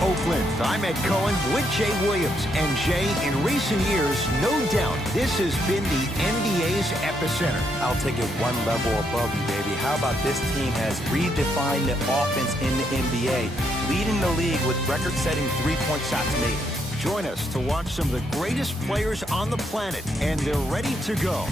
Oakland, I'm Ed Cohen with Jay Williams. And Jay, in recent years, no doubt, this has been the NBA's epicenter. I'll take it one level above you, baby. How about this team has redefined the offense in the NBA, leading the league with record-setting three-point shots made. Join us to watch some of the greatest players on the planet, and they're ready to go.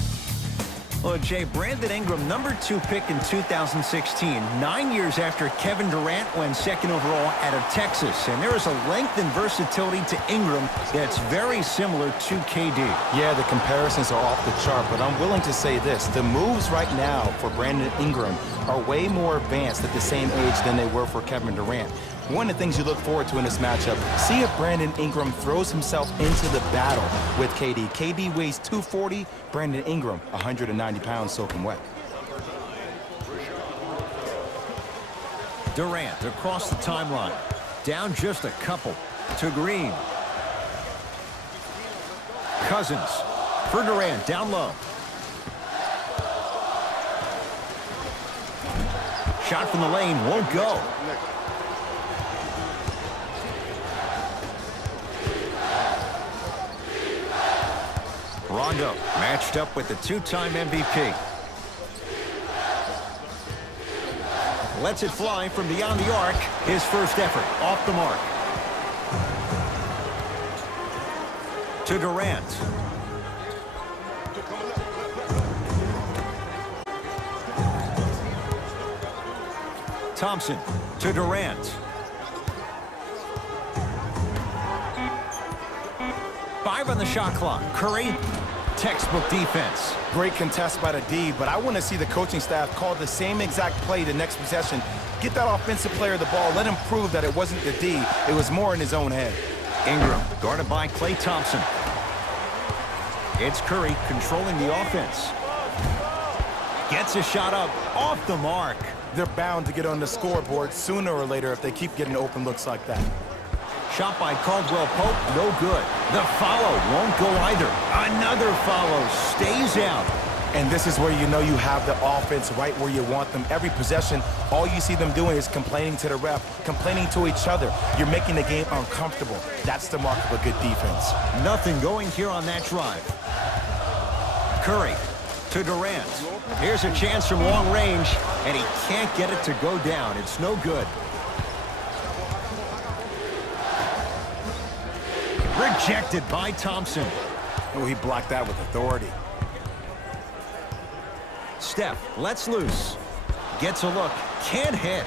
Well, Jay, Brandon Ingram, #2 pick in 2016, 9 years after Kevin Durant went second overall out of Texas. And there is a length and versatility to Ingram that's very similar to KD. Yeah, the comparisons are off the chart, but I'm willing to say this. The moves right now for Brandon Ingram are way more advanced at the same age than they were for Kevin Durant. One of the things you look forward to in this matchup, see if Brandon Ingram throws himself into the battle with KD. KD weighs 240, Brandon Ingram 190 pounds soaking wet. Durant across the timeline, down just a couple to Green. Cousins for Durant, down low. Shot from the lane, won't go. Rondo matched up with the two-time MVP. Lets it fly from beyond the arc. His first effort off the mark. To Durant. Thompson to Durant. 5 on the shot clock. Curry, textbook defense. Great contest by the D, but I want to see the coaching staff call the same exact play the next possession. Get that offensive player the ball. Let him prove that it wasn't the D. It was more in his own head. Ingram guarded by Klay Thompson. It's Curry controlling the offense. Gets a shot up off the mark. They're bound to get on the scoreboard sooner or later if they keep getting open looks like that. Shot by Caldwell Pope, no good. The follow won't go either. Another follow, stays out. And this is where you know you have the offense right where you want them. Every possession, all you see them doing is complaining to the ref, complaining to each other. You're making the game uncomfortable. That's the mark of a good defense. Nothing going here on that drive. Curry to Durant. Here's a chance from long range, and he can't get it to go down. It's no good. Rejected by Thompson. Oh, he blocked that with authority. Steph lets loose. Gets a look. Can't hit.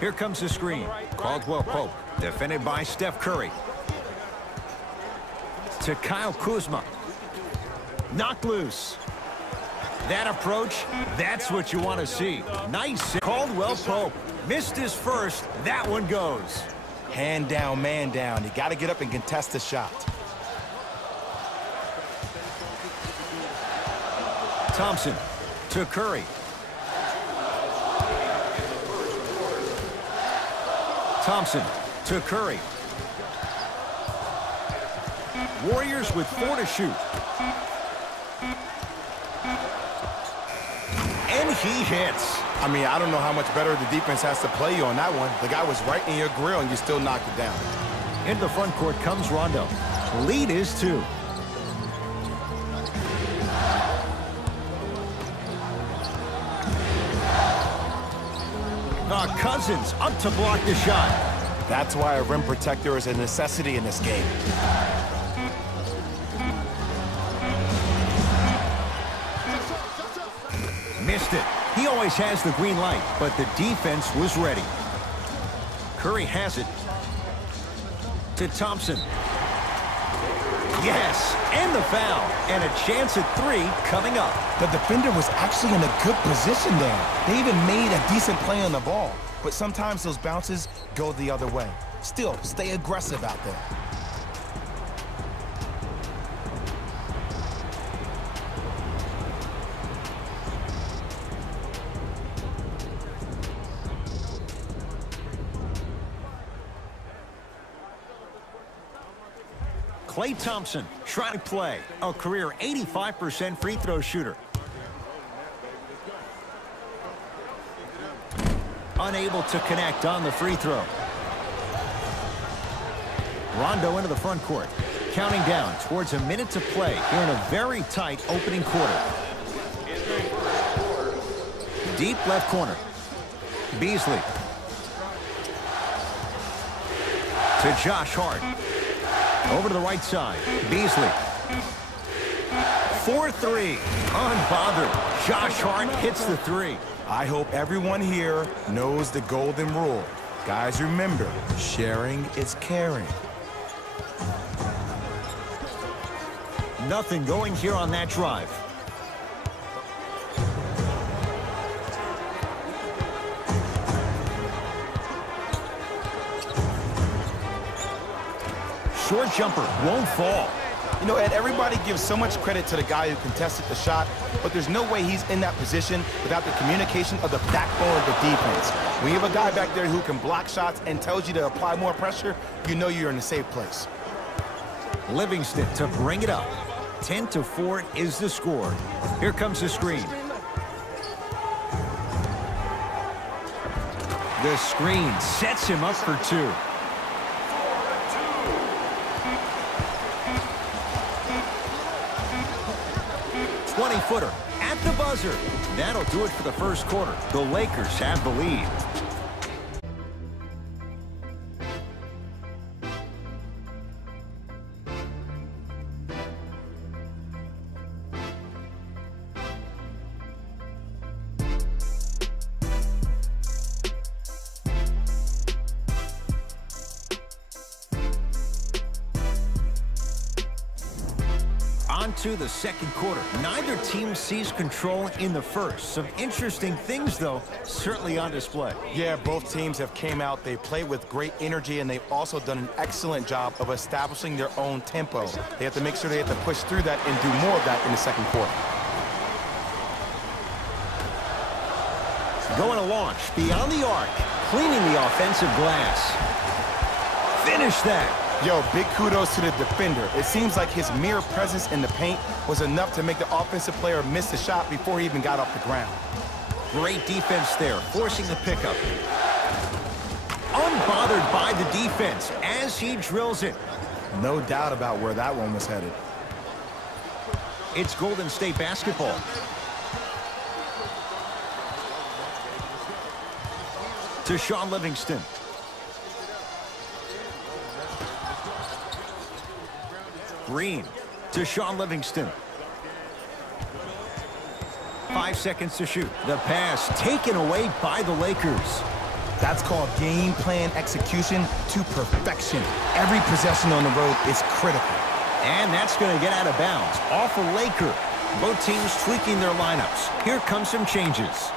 Here comes the screen. Caldwell Pope. Defended by Steph Curry. To Kyle Kuzma. Knocked loose. That approach, that's what you want to see. Nice. Caldwell Pope missed his first. That one goes. Hand down, man down. You got to get up and contest the shot. Thompson to Curry. Thompson to Curry. Warriors with 4 to shoot. And he hits. I mean, I don't know how much better the defense has to play you on that one. The guy was right in your grill, and you still knocked it down. Into the front court comes Rondo. Lead is 2. Cousins up to block the shot. That's why a rim protector is a necessity in this game. Missed it. He always has the green light, but the defense was ready. Curry has it. To Thompson. Yes, and the foul. And a chance at 3 coming up. The defender was actually in a good position there. They even made a decent play on the ball. But sometimes those bounces go the other way. Still, stay aggressive out there. Klay Thompson trying to play. A career 85% free throw shooter. Unable to connect on the free throw. Rondo into the front court. Counting down towards a minute to play here in a very tight opening quarter. Deep left corner. Beasley. To Josh Hart. Over to the right side. Beasley. 4-3. Unbothered. Josh Hart hits the three. I hope everyone here knows the golden rule. Guys, remember, sharing is caring. Nothing going here on that drive. Short jumper won't fall. You know, Ed, everybody gives so much credit to the guy who contested the shot, but there's no way he's in that position without the communication of the backbone of the defense. When you have a guy back there who can block shots and tells you to apply more pressure, you know you're in a safe place. Livingston to bring it up. 10-4 is the score. Here comes the screen. The screen sets him up for two. 20-footer at the buzzer. That'll do it for the first quarter. The Lakers have the lead. To the second quarter. Neither team sees control in the first. Some interesting things, though, certainly on display. Yeah, both teams have came out. They play with great energy, and they've also done an excellent job of establishing their own tempo. They have to make sure they have to push through that and do more of that in the second quarter. Going to launch beyond the arc, cleaning the offensive glass. Finish that. Yo, big kudos to the defender. It seems like his mere presence in the paint was enough to make the offensive player miss the shot before he even got off the ground. Great defense there, forcing the pickup. Unbothered by the defense as he drills it. No doubt about where that one was headed. It's Golden State basketball. To Shaun Livingston. Green to Shaun Livingston. 5 seconds to shoot. The pass taken away by the Lakers. That's called game plan execution to perfection. Every possession on the road is critical. And that's going to get out of bounds. Off a Laker. Both teams tweaking their lineups. Here come some changes.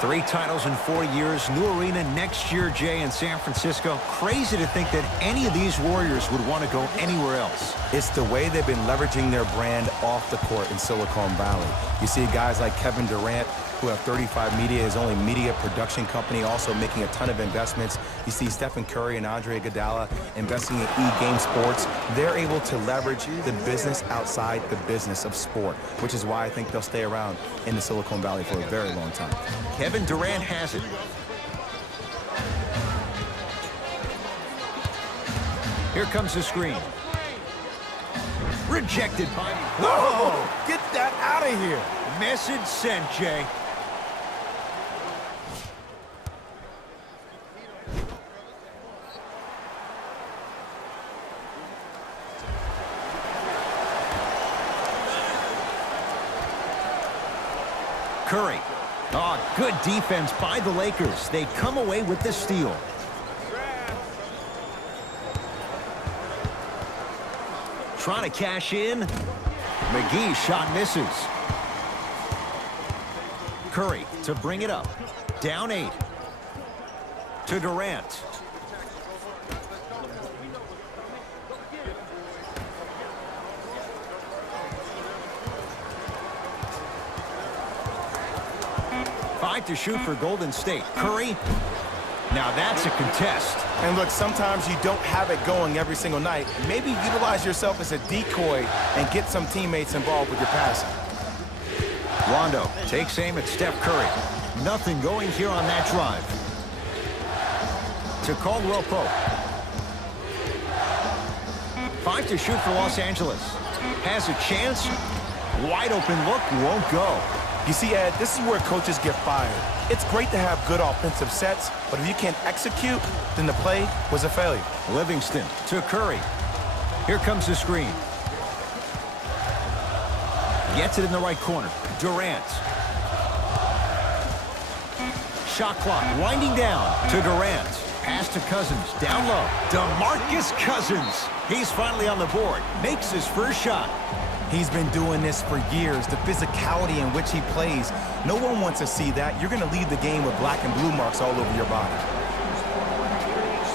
Three titles in 4 years, new arena next year, Jay, in San Francisco. Crazy to think that any of these Warriors would want to go anywhere else. It's the way they've been leveraging their brand off the court in Silicon Valley. You see guys like Kevin Durant, who have 35 Media, his only media production company, also making a ton of investments. You see Stephen Curry and Andre Iguodala investing in E-Game Sports. They're able to leverage the business outside the business of sport, which is why I think they'll stay around in the Silicon Valley for a very long time. Kevin Durant has it. Here comes the screen. Rejected by... Whoa! Get that out of here! Message sent, Jay. Curry. Oh, good defense by the Lakers. They come away with the steal. Trying to cash in. McGee's shot misses. Curry to bring it up. Down 8. To Durant. Five to shoot for Golden State. Curry. Now that's a contest. And look, sometimes you don't have it going every single night. Maybe utilize yourself as a decoy and get some teammates involved with your passing. Rondo takes aim at Steph Curry. Nothing going here on that drive. To Caldwell Pope. 5 to shoot for Los Angeles. Has a chance. Wide open look, won't go. You see, Ed, this is where coaches get fired. It's great to have good offensive sets, but if you can't execute, then the play was a failure. Livingston to Curry. Here comes the screen. Gets it in the right corner. Durant. Shot clock winding down to Durant. Pass to Cousins. Down low. DeMarcus Cousins. He's finally on the board. Makes his first shot. He's been doing this for years. The physicality in which he plays. No one wants to see that. You're going to leave the game with black and blue marks all over your body.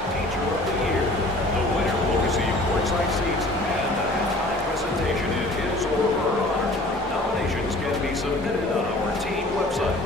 Teacher of the Year. The winner will receive courtside seats and a halftime presentation in his or her honor. Nominations can be submitted on our team website.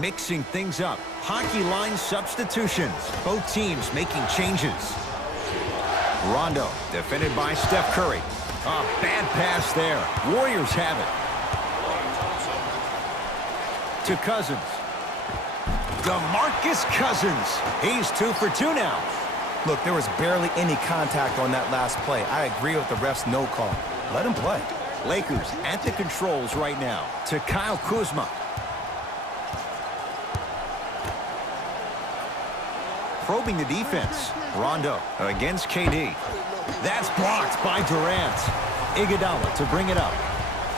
Mixing things up. Hockey line substitutions. Both teams making changes. Rondo, defended by Steph Curry. A bad pass there. Warriors have it. To Cousins. DeMarcus Cousins. He's 2 for 2 now. Look, there was barely any contact on that last play. I agree with the ref's no call. Let him play. Lakers at the controls right now. To Kyle Kuzma. Probing the defense. Rondo against KD. That's blocked by Durant. Iguodala to bring it up.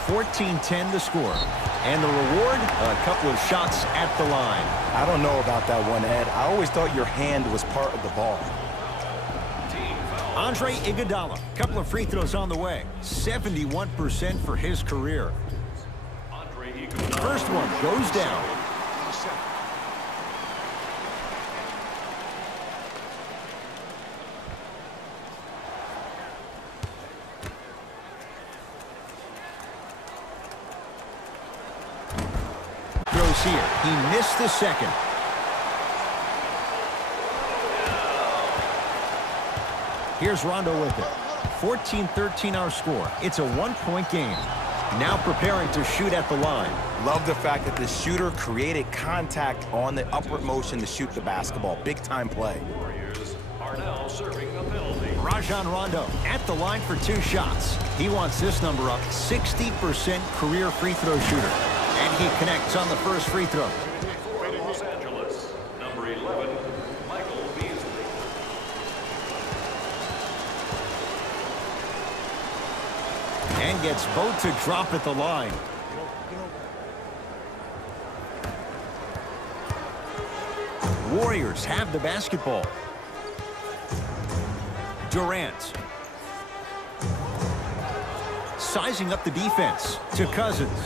14-10 to score. And the reward, a couple of shots at the line. I don't know about that one, Ed. I always thought your hand was part of the ball. Andre Iguodala, couple of free throws on the way. 71% for his career. First one goes down. Here. He missed the second. Here's Rondo with it. 14-13 our score. It's a 1-point game. Now preparing to shoot at the line. Love the fact that the shooter created contact on the upward motion to shoot the basketball. Big time play. Warriors are now serving a penalty. Rajon Rondo at the line for 2 shots. He wants this number up. 60% career free throw shooter. And he connects on the first free throw. For Los Angeles, number 11, Michael Beasley. And gets both to drop at the line. Warriors have the basketball. Durant. Sizing up the defense to Cousins.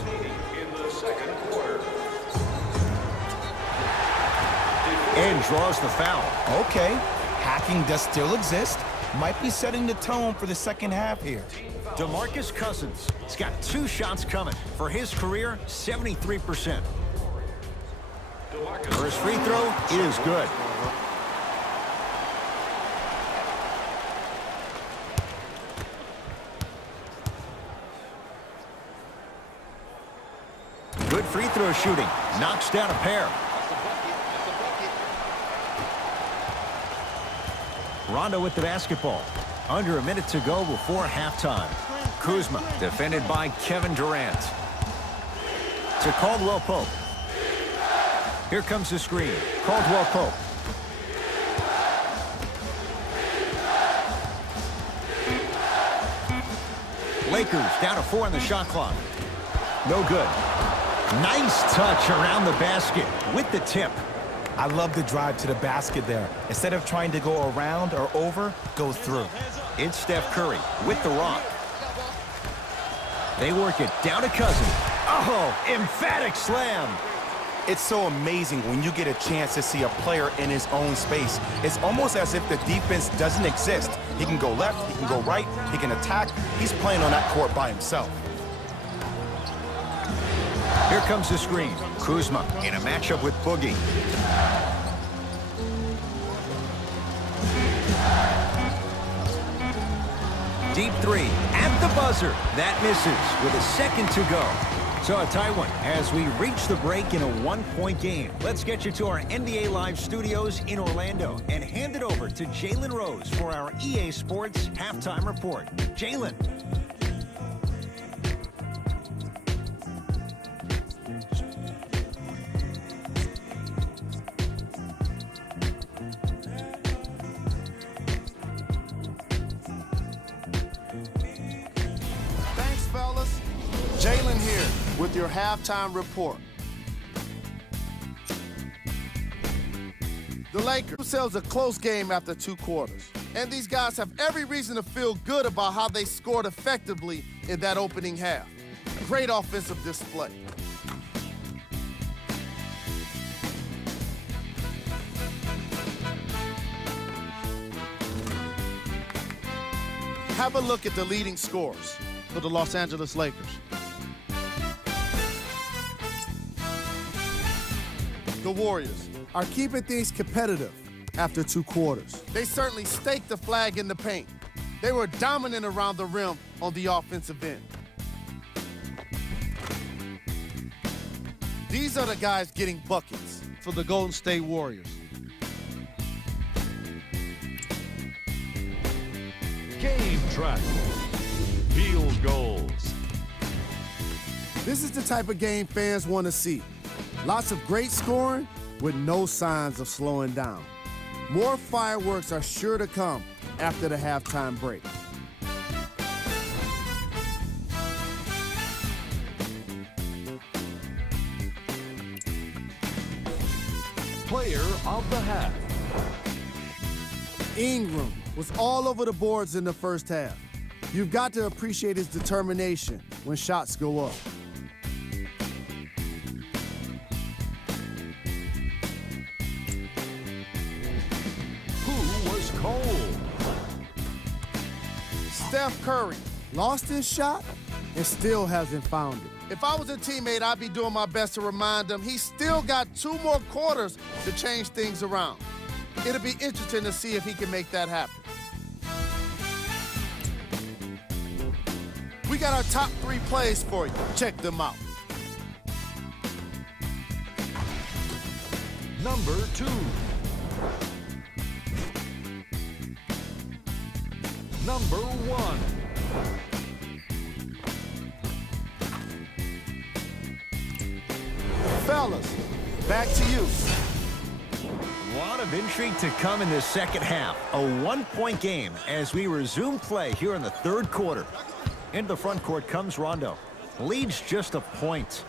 And draws the foul. Okay, hacking does still exist. Might be setting the tone for the second half here. DeMarcus Cousins. He's got 2 shots coming. For his career, 73%. First free throw is good. Good free throw shooting. Knocks down a pair. Rondo with the basketball. Under a minute to go before halftime. Kuzma, defended by Kevin Durant. To Caldwell Pope. Here comes the screen. Caldwell Pope. Lakers down to 4 on the shot clock. No good. Nice touch around the basket with the tip. I love the drive to the basket there. Instead of trying to go around or over, go through. It's Steph Curry with the rock. They work it down to Cousins. Oh, emphatic slam. It's so amazing when you get a chance to see a player in his own space. It's almost as if the defense doesn't exist. He can go left, he can go right, he can attack. He's playing on that court by himself. Here comes the screen. Kuzma in a matchup with Boogie. Deep three at the buzzer. That misses with a second to go. So a tight one as we reach the break in a one-point game. Let's get you to our NBA Live studios in Orlando and hand it over to Jalen Rose for our EA Sports halftime report. Jalen. Thanks, fellas. Jalen here with your halftime report. The Lakers themselves a close game after 2 quarters. And these guys have every reason to feel good about how they scored effectively in that opening half. Great offensive display. Have a look at the leading scorers for the Los Angeles Lakers. The Warriors are keeping things competitive after 2 quarters. They certainly staked the flag in the paint. They were dominant around the rim on the offensive end. These are the guys getting buckets for the Golden State Warriors. Game track. Field goals. This is the type of game fans want to see. Lots of great scoring with no signs of slowing down. More fireworks are sure to come after the halftime break. Player of the half. Ingram was all over the boards in the first half. You've got to appreciate his determination when shots go up. Who was cold? Steph Curry lost his shot and still hasn't found it. If I was a teammate, I'd be doing my best to remind him he's still got 2 more quarters to change things around. It'll be interesting to see if he can make that happen. We got our top 3 plays for you. Check them out. Number 2. Number 1. Fellas, back to you. A lot of intrigue to come in this second half. A 1-point game as we resume play here in the 3rd quarter. Into the front court comes Rondo. Leads just a point.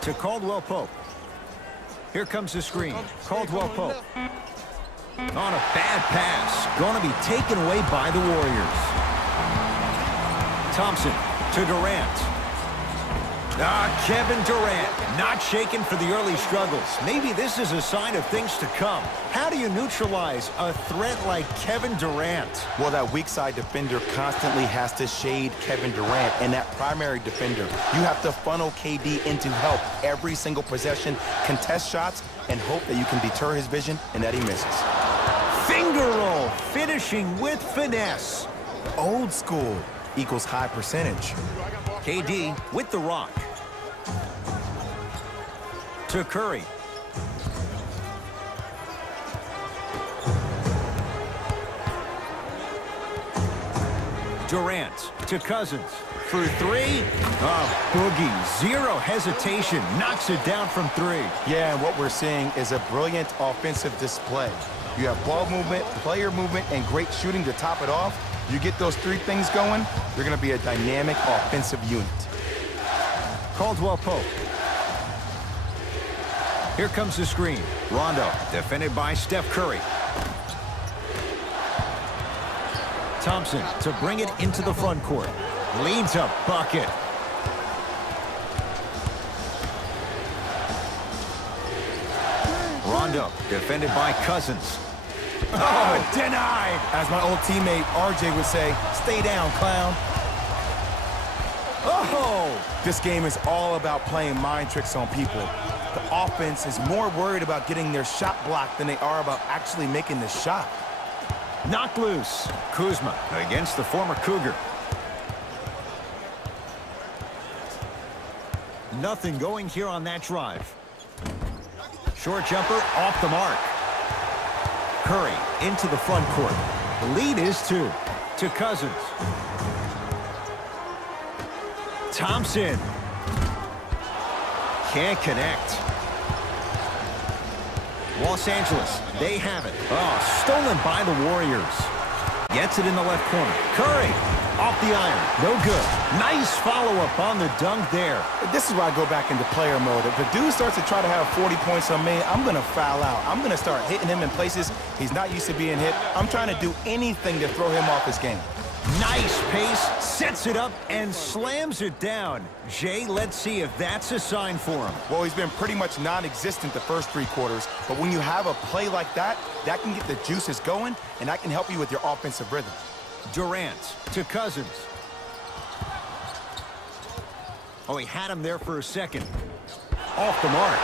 To Caldwell Pope. Here comes the screen. Caldwell Pope. On a bad pass. Going to be taken away by the Warriors. Thompson to Durant. Kevin Durant not shaken for the early struggles. Maybe this is a sign of things to come. How do you neutralize a threat like Kevin Durant? Well, that weak side defender constantly has to shade Kevin Durant, and that primary defender, you have to funnel KD into help every single possession, contest shots, and hope that you can deter his vision and that he misses. Finger roll, finishing with finesse. Old school equals high percentage. KD with the rock. To Curry. Durant to Cousins. for three. Oh, Boogie, zero hesitation, knocks it down from three. Yeah, and what we're seeing is a brilliant offensive display. You have ball movement, player movement, and great shooting to top it off. You get those three things going, you're going to be a dynamic offensive unit. Caldwell Pope. Here comes the screen. Rondo, defended by Steph Curry. Thompson to bring it into the front court. Leads a bucket. Rondo, defended by Cousins. Oh, denied. As my old teammate RJ would say, stay down, clown. Oh! This game is all about playing mind tricks on people. The offense is more worried about getting their shot blocked than they are about actually making the shot. Knocked loose. Kuzma against the former Cougar. Nothing going here on that drive. Short jumper off the mark. Curry into the front court. The lead is 2 to Cousins. Thompson. Can't connect. Los Angeles, they have it. Oh, stolen by the Warriors. Gets it in the left corner. Curry, off the iron. No good. Nice follow-up on the dunk there. This is where I go back into player mode. If the dude starts to try to have 40 points on me, I'm going to foul out. I'm going to start hitting him in places he's not used to being hit. I'm trying to do anything to throw him off his game. Nice pace, sets it up, and slams it down. Jay, let's see if that's a sign for him. Well, he's been pretty much non-existent the first 3 quarters, but when you have a play like that, that can get the juices going, and that can help you with your offensive rhythm. Durant to Cousins. Oh, he had him there for a second. Off the mark.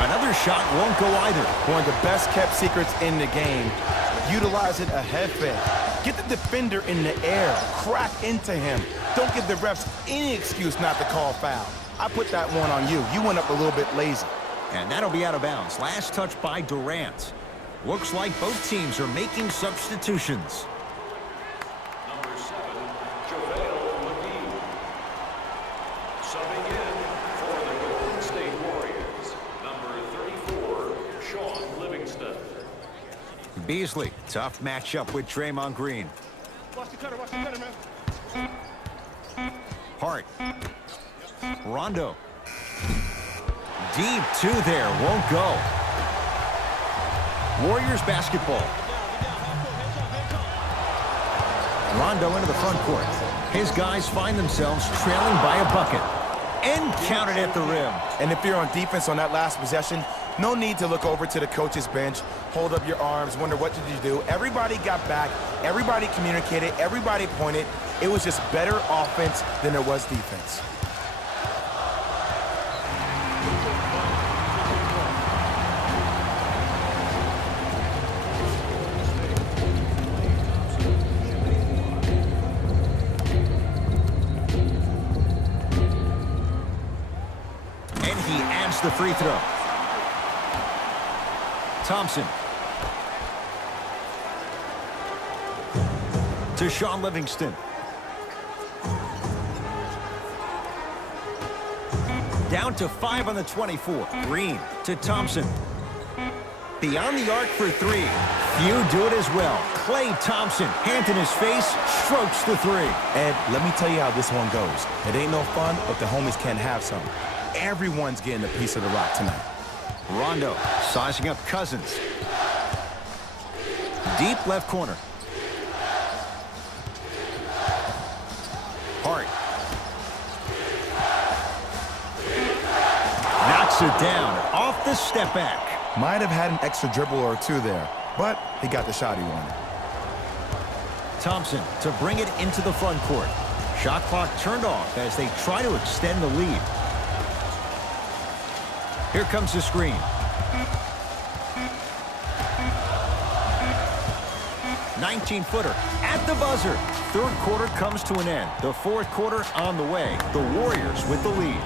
Another shot won't go either. One of the best-kept secrets in the game. Utilize it a head fake. Get the defender in the air. Crack into him. Don't give the refs any excuse not to call foul. I put that one on you. You went up a little bit lazy. And that'll be out of bounds. Last touch by Durant. Looks like both teams are making substitutions. Number 7, JaVale McGee. Subbing in for the Golden State Warriors, number 34, Sean Livingston. Beasley, tough matchup with Draymond Green. Watch the cutter, man. Hart. Rondo. Deep 2 there, won't go. Warriors basketball. Rondo into the front court. His guys find themselves trailing by a bucket. And counted at the rim. And if you're on defense on that last possession, no need to look over to the coach's bench, hold up your arms, wonder what did you do. Everybody got back, everybody communicated, everybody pointed. It was just better offense than there was defense. And he adds the free throw. Thompson. To Sean Livingston. Down to 5 on the 24. Green to Thompson. Beyond the arc for 3. Few do it as well. Klay Thompson, hand in his face, strokes the 3. Ed, let me tell you how this one goes. It ain't no fun, but the homies can have some. Everyone's getting a piece of the rock tonight. Rondo sizing up Cousins. Deep left corner. Hart. Knocks it down off the step back. Might have had an extra dribble or 2 there, but he got the shot he wanted. Thompson to bring it into the front court. Shot clock turned off as they try to extend the lead. Here comes the screen. "19-footer at the buzzer. Third quarter comes to an end. The fourth quarter on the way. The Warriors with the lead.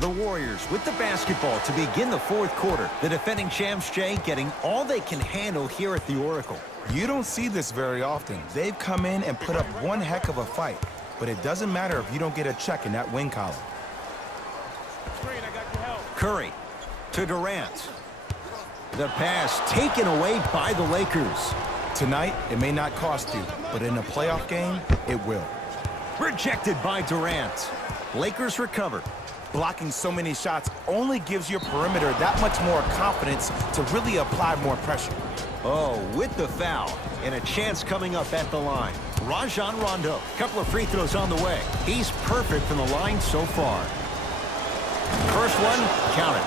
The Warriors with the basketball to begin the fourth quarter. The defending champs, Jay, getting all they can handle here at the Oracle. You don't see this very often. They've come in and put up one heck of a fight. But it doesn't matter if you don't get a check in that win column. Screen, I got your help. Curry to Durant. The pass taken away by the Lakers. Tonight, it may not cost you, but in a playoff game, it will. Rejected by Durant. Lakers recover. Blocking so many shots only gives your perimeter that much more confidence to really apply more pressure. Oh, with the foul. And a chance coming up at the line. Rajon Rondo. Couple of free throws on the way. He's perfect from the line so far. First one, count it.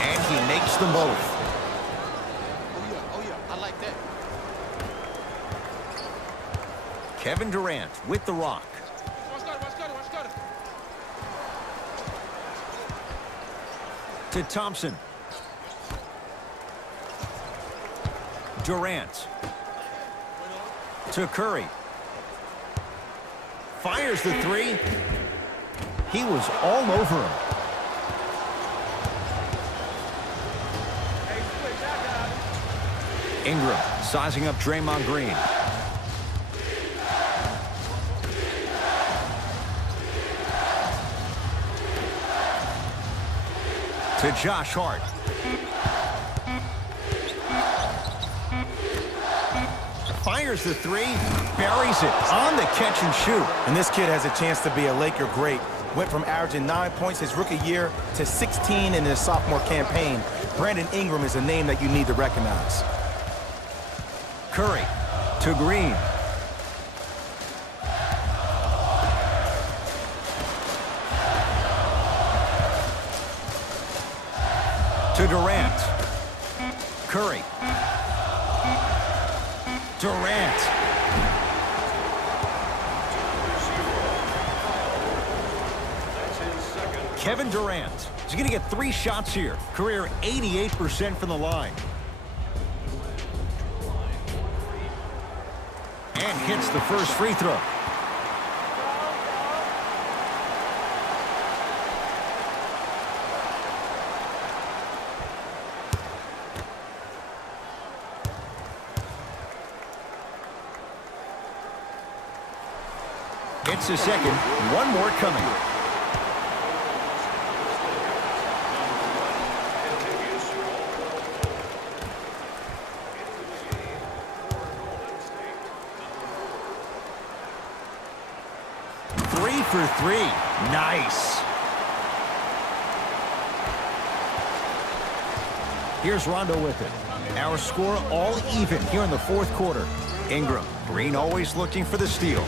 And he makes them both. Oh yeah, I like that. Kevin Durant with the rock. Watch it. To Thompson. Durant. To Curry. Fires the three. He was all over him. Hey, switch, I got it. Ingram sizing up Draymond Green. To Josh Hart. Fires the three, buries it on the catch and shoot. And this kid has a chance to be a Laker great. Went from averaging 9 points his rookie year to 16 in his sophomore campaign. Brandon Ingram is a name that you need to recognize. Curry to Green. To Durant. Curry. Durant. Kevin Durant. He's going to get 3 shots here. Career 88% from the line. And hits the first free throw. It's a second. One more coming. Three for three. Nice. Here's Rondo with it. Our score all even here in the fourth quarter. Ingram. Green always looking for the steal.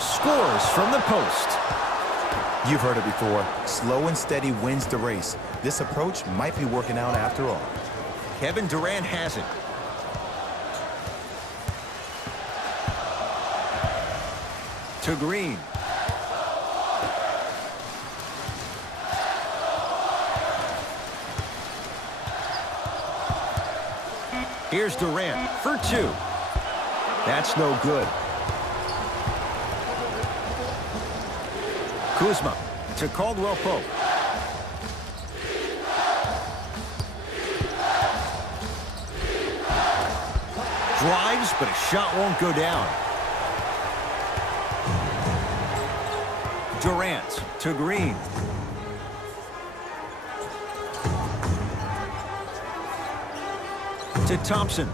Scores from the post. You've heard it before. Slow and steady wins the race. This approach might be working out after all. Kevin Durant has it. To Green. Here's Durant for 2. That's no good. Kuzma to Caldwell Pope. Drives, but a shot won't go down. Durant to Green. To Thompson.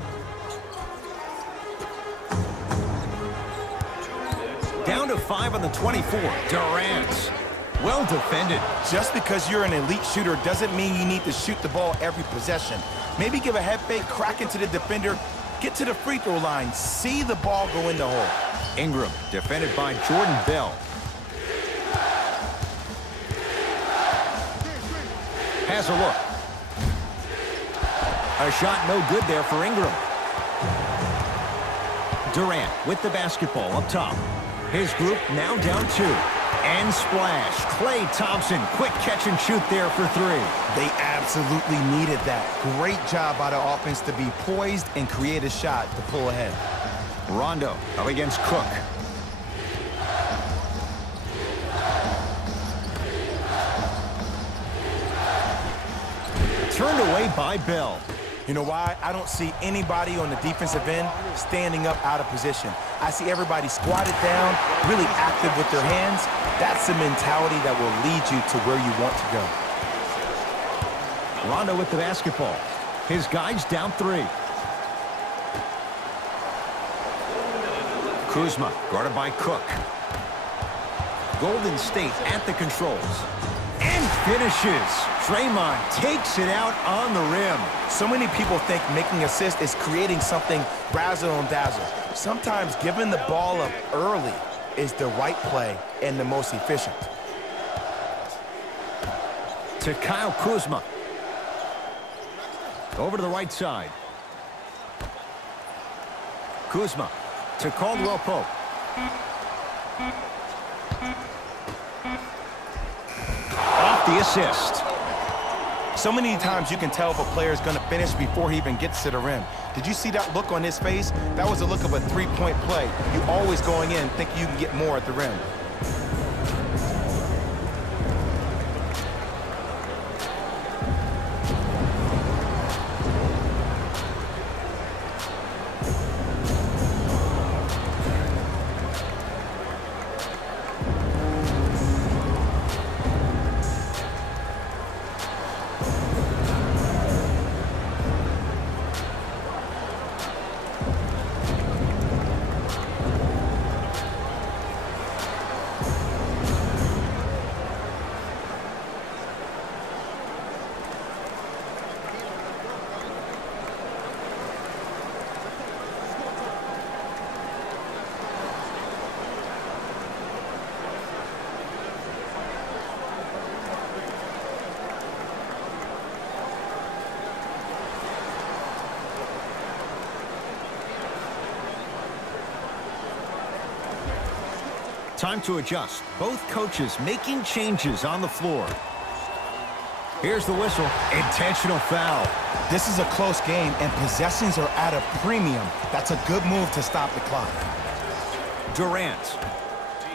Down to 5 on the 24. Durant. Well defended. Just because you're an elite shooter doesn't mean you need to shoot the ball every possession. Maybe give a head fake, crack into the defender, get to the free throw line, see the ball go in the hole. Ingram defended by Jordan Bell. Has a look. A shot no good there for Ingram. Durant with the basketball up top. His group now down 2. And splash. Klay Thompson, quick catch and shoot there for 3. They absolutely needed that. Great job by the offense to be poised and create a shot to pull ahead. Rondo up against Cook. Turned away by Bell. You know why? I don't see anybody on the defensive end standing up out of position. I see everybody squatted down, really active with their hands. That's the mentality that will lead you to where you want to go. Rondo with the basketball. His guys down 3. Kuzma guarded by Cook. Golden State at the controls. And finishes. Draymond takes it out on the rim. So many people think making assists is creating something razzle and dazzle. Sometimes giving the ball up early is the right play and the most efficient. To Kyle Kuzma. Over to the right side. Kuzma to Caldwell Pope. Off the assist. So many times you can tell if a player is going to finish before he even gets to the rim. Did you see that look on his face? That was a look of a three-point play. You always going in thinking you can get more at the rim. Time to adjust. Both coaches making changes on the floor. Here's the whistle. Intentional foul. This is a close game, and possessions are at a premium. That's a good move to stop the clock. Durant.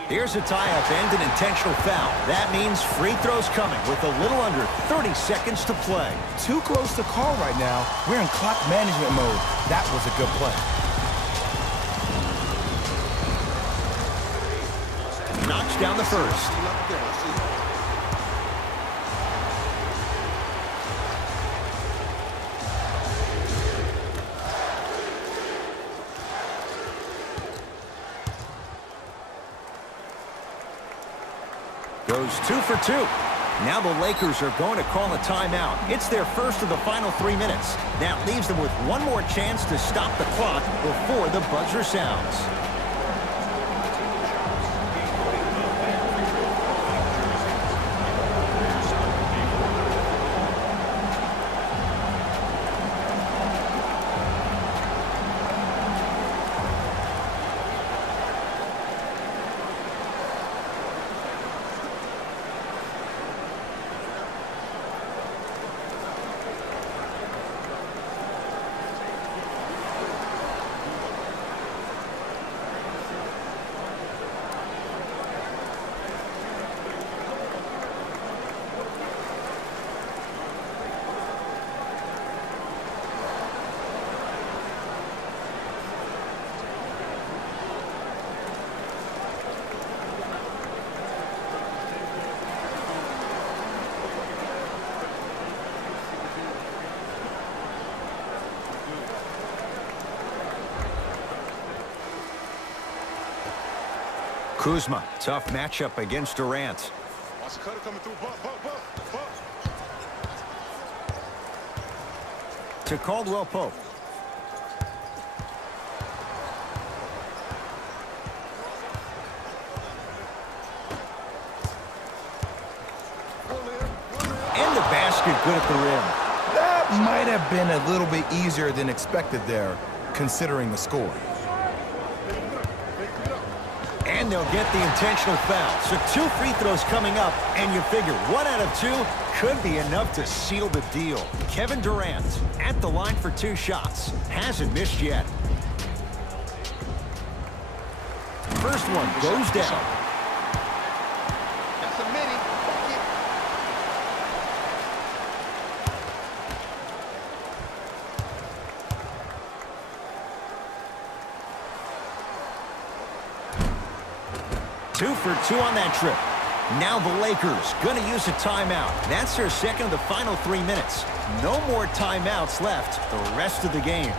Here's a tie-up and an intentional foul. That means free throws coming with a little under 30 seconds to play. Too close to call right now. We're in clock management mode. That was a good play. Knocks down the first. Goes 2 for 2. Now the Lakers are going to call a timeout. It's their first of the final 3 minutes. That leaves them with one more chance to stop the clock before the buzzer sounds. Kuzma, tough matchup against Durant. To Caldwell Pope. And the basket good at the rim. That Might have been a little bit easier than expected there, considering the score. And they'll get the intentional foul. So 2 free throws coming up, and you figure 1 out of 2 could be enough to seal the deal. Kevin Durant at the line for 2 shots. Hasn't missed yet. First one goes down. That's a mini. Two for 2 on that trip. Now the Lakers going to use a timeout. That's their second of the final 3 minutes. No more timeouts left the rest of the game.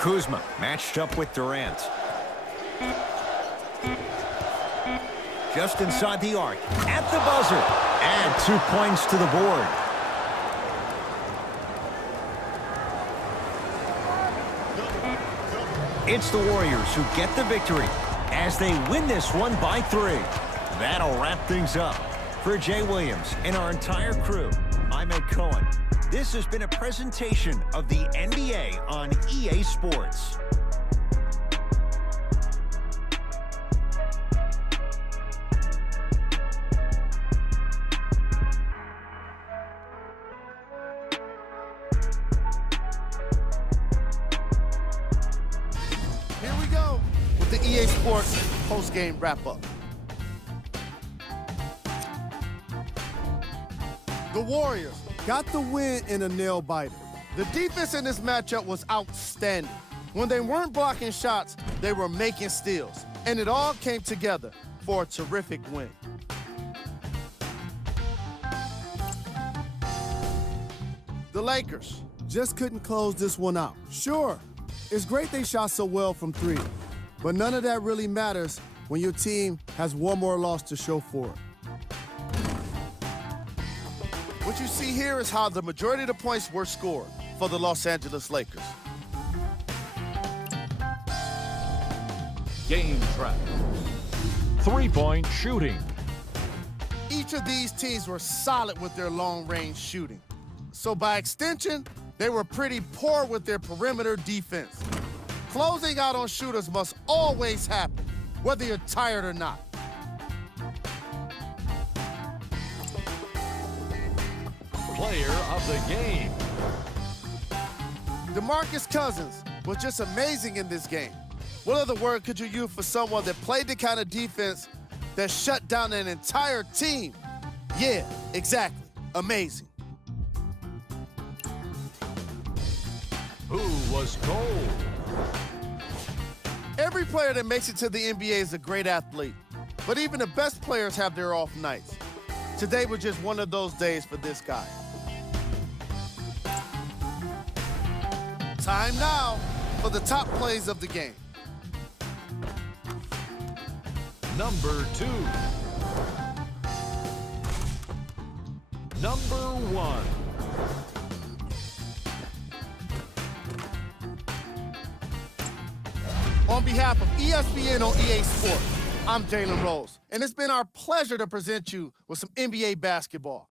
Kuzma matched up with Durant. Just inside the arc. At the buzzer. And 2 points to the board. It's the Warriors who get the victory as they win this one by 3. That'll wrap things up. For Jay Williams and our entire crew, I'm Ed Cohen. This has been a presentation of the NBA on EA Sports. Here we go with the EA Sports post-game wrap-up. The Warriors got the win in a nail-biter. The defense in this matchup was outstanding. When they weren't blocking shots, they were making steals. And it all came together for a terrific win. The Lakers just couldn't close this one out. Sure, it's great they shot so well from 3, but none of that really matters when your team has one more loss to show for it. What you see here is how the majority of the points were scored for the Los Angeles Lakers. Game track. 3-point shooting. Each of these teams were solid with their long-range shooting. So by extension, they were pretty poor with their perimeter defense. Closing out on shooters must always happen, whether you're tired or not. Player of the game. DeMarcus Cousins was just amazing in this game. What other word could you use for someone that played the kind of defense that shut down an entire team? Yeah, exactly. Amazing. Who was cold? Every player that makes it to the NBA is a great athlete, but even the best players have their off nights. Today was just one of those days for this guy. Time now for the top plays of the game. Number 2. Number 1. On behalf of ESPN on EA Sports, I'm Jalen Rose, and it's been our pleasure to present you with some NBA basketball.